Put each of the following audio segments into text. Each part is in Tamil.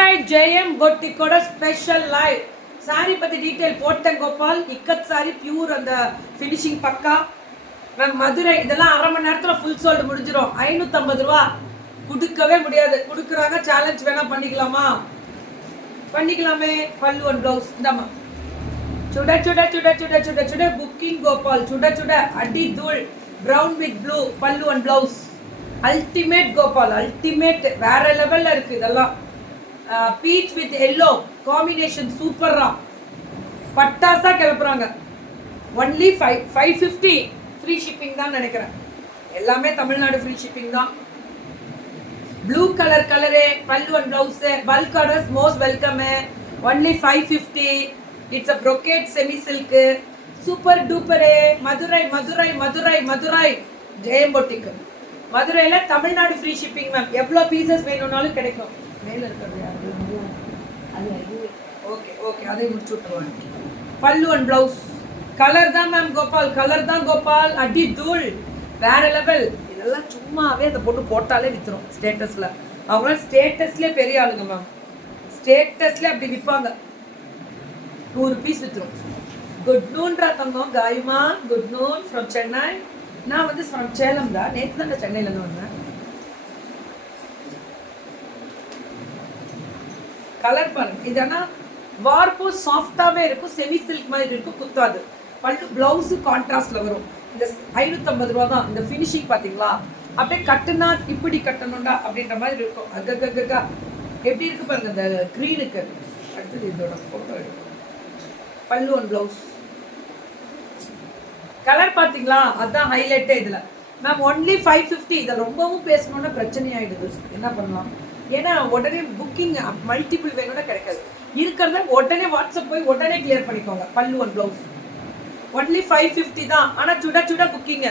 மதுரை ஜெயம் பொட்டிக்கோட ஸ்பெஷல் லைவ் சாரி பத்தி டீடைல் போட்டேன் கோபால். இக்கத் சாரி பியூர், அந்த ஃபினிஷிங் பக்கா. மேம் மதுரை இதெல்லாம் அரை மணி நேரத்தில் ஃபுல் சோல்டு முடிஞ்சிடும். 550 ரூபா கொடுக்கவே முடியாது. கொடுக்குறாங்க, சேலஞ்ச் வேணா பண்ணிக்கலாமா? பண்ணிக்கலாமே. பல்லு அண்ட் ப்ளவுஸ் இந்தாமா. சுட சுட சுட சுட சுட சுட புக்கிங் கோபால். சுட சுட அடி தூள். Brown with blue pallu and blouse. Ultimate Gopal, ultimate. வேற லெவல்ல இருக்கு இதெல்லாம். பீச் வித் எல்லோ காம்பினேஷன் சூப்பரா பட்டாசா கிளப்புறாங்க. ஒன்லி 550 ஃப்ரீ ஷிப்பிங் தான் நினைக்கிறேன். எல்லாமே தமிழ்நாடு ஃப்ரீ ஷிப்பிங் தான். ப்ளூ கலரே pallu and blouse. Bulk orders most welcome. Only 550. It's a brocade semi silk. Super டூப்பரே. மதுரை மதுரை மதுரை மதுரை ஜெயம் பொட்டிக். மதுரையில தமிழ்நாடு ஃப்ரீ ஷிப்பிங் மேம். எவ்வளோ பீசஸ் வேணும்னாலும் கிடைக்கும். மேல இருக்கிறது ஓகே ஓகே, அதை முடிச்சு விட்டுருவாங்க. பல்லு அண்ட் பிளவுஸ் கலர் தான் மேம் கோபால், கலர் தான் கோபால். அடி தூள் வேற லெவல். இதெல்லாம் சும்மாவே அதை போட்டு போட்டாலே வித்துரும் ஸ்டேட்டஸ்ல. அவங்களாம் ஸ்டேட்டஸ்லேயே பெரிய ஆளுங்க மேம். ஸ்டேட்டஸ்ல அப்படி விற்பாங்க. 100 பீஸ் வித்துரும். குட் நூன்றா தங்கம். காயுமா குட் நூன் ஃப்ரம் சென்னை. நான் வந்து ஃப்ரம் சேலம் தான். நேற்று தான் சென்னையிலேருந்து வந்தேன். கலர் பாருங்க. இதனா வார்ப்பும் சாஃப்டாவே இருக்கும். செமி சில்க் மாதிரி இருக்கும், குத்தாது. பல்லு பிளவுஸு கான்ட்ராஸ்ட்ல வரும். இந்த 550 ரூபா தான். இந்த ஃபினிஷிங் பார்த்தீங்களா? அப்படியே கட்டுனா இப்படி கட்டணும்டா அப்படின்ற மாதிரி இருக்கும். அகககா எப்படி இருக்கு பாருங்க இந்த க்ரீனுக்கு. அடுத்தது இதோட ஃபோட்டோ எடுக்கும். பல்லு அண்ட் பிளவுஸ் கலர் பார்த்தீங்களா? அதுதான் ஹைலைட்டே இதில் மேம். ஒன்லி 550. இதை ரொம்பவும் பேசணுன்னா பிரச்சனை ஆகிடுது. என்ன பண்ணலாம்? ஏன்னா உடனே புக்கிங் மல்டிபிள் வேணும்னா கிடைக்காது. இருக்கிறத உடனே வாட்ஸ்அப் போய் உடனே கிளியர் பண்ணிக்கோங்க. பல்லு அண்ட் ப்ளவுஸ் ஒன்லி 550 தான். ஆனால் சுட சுட புக்கிங்க.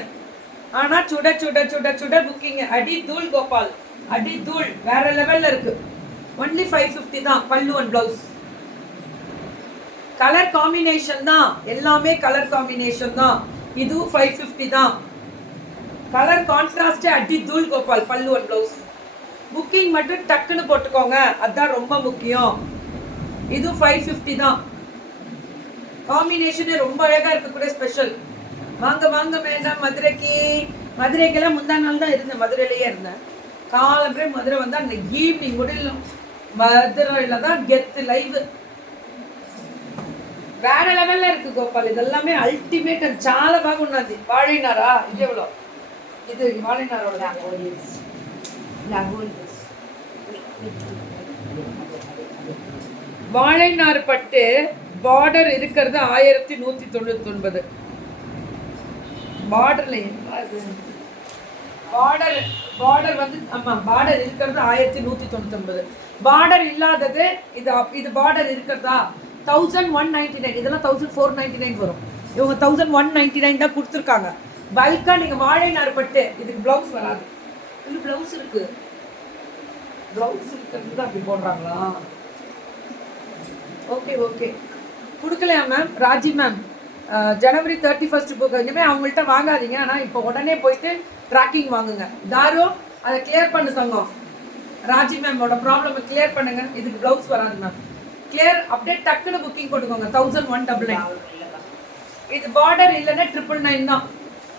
ஆனால் சுட சுட சுட சுட புக்கிங்க. அடி தூள் கோபால், அடி தூள் வேற லெவல்ல இருக்கு. ஒன்லி 550 தான். பல்லு அண்ட் ப்ளவுஸ் கலர் காம்பினேஷன் தான். எல்லாமே கலர் காம்பினேஷன் தான். இதுவும் 550 தான். கலர் கான்ட்ராஸ்ட் அடி தூள் கோபால். பல்லு அண்ட் ப்ளவுஸ் புக்கிங் மட்டும் டக்குன்னு போட்டுக்கோங்க, அதுதான் ரொம்ப முக்கியம். இது 550 தான். காம்பினேஷனே ரொம்ப அழகா இருக்கக்கூடிய ஸ்பெஷல். வாங்க வாங்க மேடம் மதுரைக்கு. மதுரைக்கெல்லாம் முந்தா நாள் தான் இருந்தேன். மதுரையிலேயே இருந்தேன். காலம்பே மதுரை வந்தால் அந்த ஈவினிங் முடியல. மதுரையில் தான் கெத்து லைவ். வேற லெவல்ல இருக்கு கோபால். இதெல்லாமே அல்டிமேட். చాలా బాగున్నది. வாழைநாரா? இது எவ்வளோ? இது வாழைநாரோட வாழைநார் பட்டு பார்டர் இருக்கிறது 1199. பார்டர்ல பார்டர் வந்து ஆமா, பார்டர் இருக்கிறது 1199. பார்டர் இல்லாதது இது பார்டர் இருக்கிறதா 1199. இதெல்லாம் 1499 வரும். இவங்க 1199 தான் கொடுத்துருக்காங்க. பல்கா நீங்க வாழைநார் பட்டு. இதுக்கு பிளவுஸ் வராது. இது பிளவுஸ் இருக்கு. பிளவுஸ் இருக்கிறது தான் அப்படி போடுறாங்களா? ஓகே ஓகே, கொடுக்கலையா மேம்? ராஜி மேம் ஜனவரி 31 புக். இனிமேல் அவங்கள்ட்ட வாங்காதீங்க. ஆனால் இப்போ உடனே போயிட்டு ட்ராக்கிங் வாங்குங்க. தாரோ அதை கிளியர் பண்ணு தங்கம். ராஜி மேமோட ப்ராப்ளம் கிளியர் பண்ணுங்க. இதுக்கு பிளவுஸ் வராது மேம். கிளியர் அப்படியே டக்குன்னு புக்கிங் போட்டுக்கோங்க. 1199. இது பார்டர் இல்லைன்னா 999 தான்.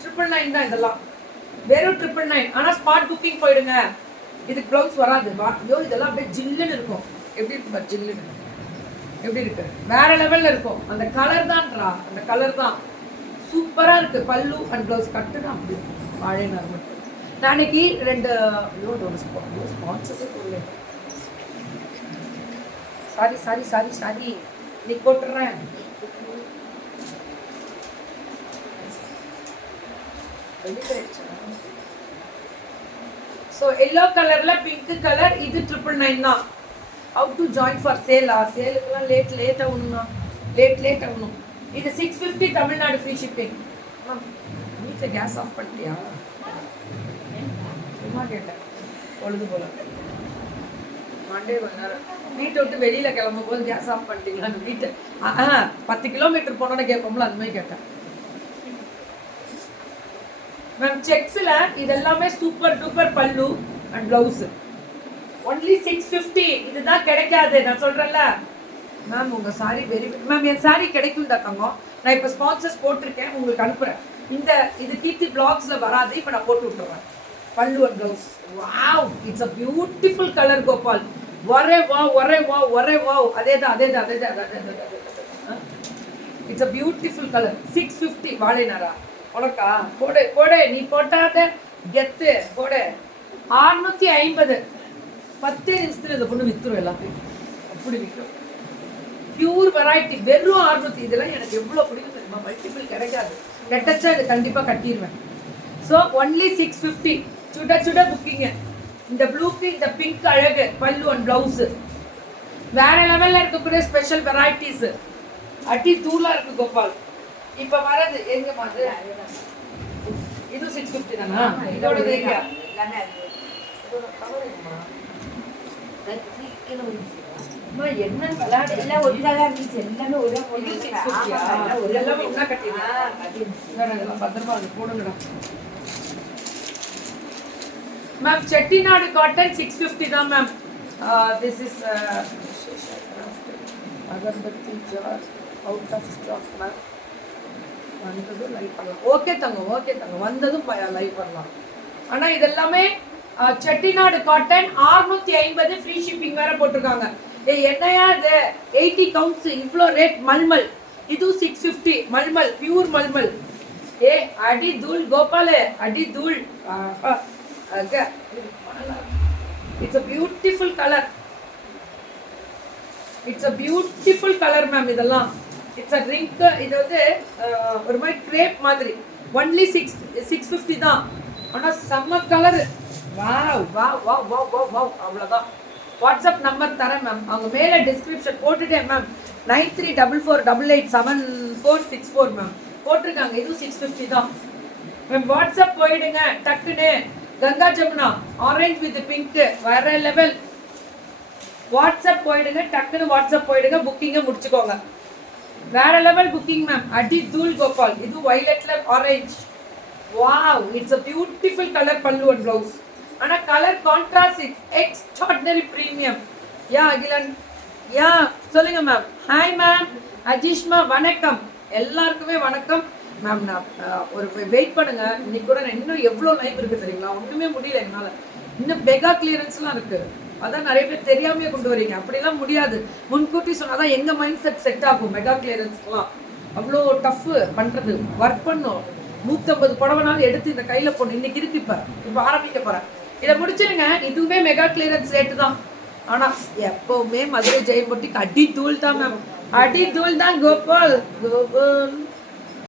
999 தான். இதெல்லாம் வெறும் 999. ஆனால் ஸ்பாட் புக்கிங் போயிடுங்க. இதுக்கு பிளவுஸ் வராது. ஐயோ, இதெல்லாம் அப்படியே ஜில்லுன்னு இருக்கும். எப்படி இருக்கு பாரு, ஜில்லுன்னு எப்படி இருக்கு? வேற லெவல்ல இருக்கும். அந்த கலர் தான்ரா, அந்த கலர் தான் சூப்பரா இருக்கு. பல்லு அண்ட் பிளவுஸ் கட்டு தான் அப்படி வாழைநார் மட்டும். நான் அன்னைக்கு 2 ஸ்பான்சர்ஸே போடல. சாரி சாரி சாரி சாரி, நீ போட்டுறேன். ஸோ எல்லோ கலரில் பிங்க் கலர். இது 999 தான். அவுட் டு ஜாயின் ஃபார் சேலா? சேலுக்குலாம் லேட் ஆகணும்னா லேட் ஆகணும். இது 650 தமிழ்நாடு ஃப்ரீ ஷிப்பிங். வீட்டில் கேஸ் ஆஃப் பண்ணிட்டியா? சும்மா கேட்டேன். பொழுது போல மண்டே வந்தாலும் வீட்டை விட்டு வெளியில் கிளம்பும் போது கேஸ் ஆஃப் பண்ணிட்டீங்களா? அந்த வீட்டை 10 கிலோமீட்டர் போனோன்னு கேட்போம்ல, அந்த மாதிரி கேட்டேன் மேம். செக்ஸில் இது எல்லாமே சூப்பர் டூப்பர் பல்லு அண்ட் ப்ளவுஸு. ஒன்லி 650. இதுதான் கிடைக்காது, நான் சொல்றேன்ல மேம். உங்க சாரி வெரி மேம், என் சாரி கிடைக்கும் தான் தங்கம். நான் இப்போ ஸ்பான்சர்ஸ் போட்டிருக்கேன், உங்களுக்கு அனுப்புறேன். இது கீர்த்தி பிளாக்ஸ்ல வராது, இப்போ நான் போட்டு விட்டுறேன். பல்லு and blouse. Wow, it's a beautiful colour Gopal. ஒரே வாவ். அதேதான். It's a beautiful colour. 650 வாழைநாரா உனக்கா? போடு நீ போட்டாத கெத்து போடு. 650. 10 நிமிஷத்துல இந்த பொண்ணு வித்துரும் எல்லாத்தையும். அப்படி விற்கும். Pure variety. வெறும் 600. இதெல்லாம் எனக்கு எவ்வளோ பிடிக்கும் தெரியுமா? மல்டிபிள் கிடைக்காது. கெட்டச்சா இது கண்டிப்பாக கட்டிடுவேன். So only 650. சுட புக்கிங்க. இந்த ப்ளூக்கு இந்த பிங்க் அழகு. பல்லு அண்ட் ப்ளவுஸு வேற லெவலில் இருக்கக்கூடிய ஸ்பெஷல் வெரைட்டிஸு. அட்டி தூளாக இருக்கு கோபால். இப்போ வரது எங்க மாதிரி இது 650 தானா? இதோட எங்க என்ன விளையாடு எல்லாம் ஒரிஜினலா இருந்துச்சு. எல்லாமே ஒரே பத்திரமா அது போடுங்கடா மேம். செட்டிநாடு காட்டன் 650 தான் ma'am. This is agarbatti jar out of stock ma'am. வந்ததும் லைவ் பண்ணலாம். ஓகே தங்கம் வந்ததும் லைவ் பண்ணலாம். ஆனால் இதெல்லாமே செட்டிநாடு காட்டன் 650. ஃப்ரீ ஷிப்பிங் வேற போட்டிருக்காங்க. என்னையா இது 80 கவுண்ட்ஸ் இவ்வளோ ரேட்? மல்மல். இது 650. மல்மல், பியூர் மல்மல். அடி தூள் கோபால், அடி தூள். It's a beautiful color. It's a beautiful color ma'am. இதெல்லாம் இட்ஸ் a ரிங்க். இது வந்து ஒரு மாதிரி கிரேப் மாதிரி. ஒன்லி 650 தான். ஆனால் செம்ம கலரு. வாவ். அவ்வளோதான். வாட்ஸ்அப் நம்பர் தரேன் மேம். அவங்க மேலே டிஸ்கிரிப்ஷன் போட்டுட்டேன் மேம். 9344887464 மேம் போட்டிருக்காங்க. இதுவும் 650 தான் மேம். வாட்ஸ்அப் போயிடுங்க டக்குன்னு. Ganga Jamuna orange with pink வேற லெவல். வாட்ஸ்அப் போயிடுங்க டக்குன்னு. வாட்ஸ்அப் போயிடுங்க, புக்கிங்கை முடிச்சுக்கோங்க. வேற லெவல் புக்கிங் மேம். அடி தூள் கோபால். இது வயலட்ல orange. Wow, it's a beautiful color. Pallu and blouse. ஆனால் colour contrast extraordinary premium. Akilan சொல்லுங்க மேம். Hi ma'am. அஜீஷ்மா வணக்கம். எல்லாருக்குமே வணக்கம் மேம். நான் ஒரு வெயிட் பண்ணுங்க. இன்னைக்கு கூட நான் இன்னும் எவ்வளோ லைவ் இருக்குது தெரியுங்களா? ஒன்றுமே முடியல என்னால். இன்னும் மெகா கிளியரன்ஸ்லாம் இருக்குது. அதான் நிறைய பேர் தெரியாமையே கொண்டு வரீங்க. அப்படிலாம் முடியாது. முன்கூட்டி சொன்னால் தான் எங்கள் மைண்ட் செட் ஆகும். மெகா கிளியரன்ஸ்லாம் அவ்வளோ டஃப்பு பண்ணுறது. ஒர்க் பண்ணும். 150 புடவைனாலும் எடுத்து இந்த கையில் போடணும். இன்னைக்கு இருக்கு. இப்போ ஆரம்பிக்க போகிறேன். இதை முடிச்சிருங்க. இதுவுமே மெகா கிளியரன்ஸ் ரேட்டு தான். ஆனால் எப்போவுமே மதுரை ஜெயம்பொட்டிக்கு அடி தூள் தான் மேம். அடி தூள் தான் கோபால்.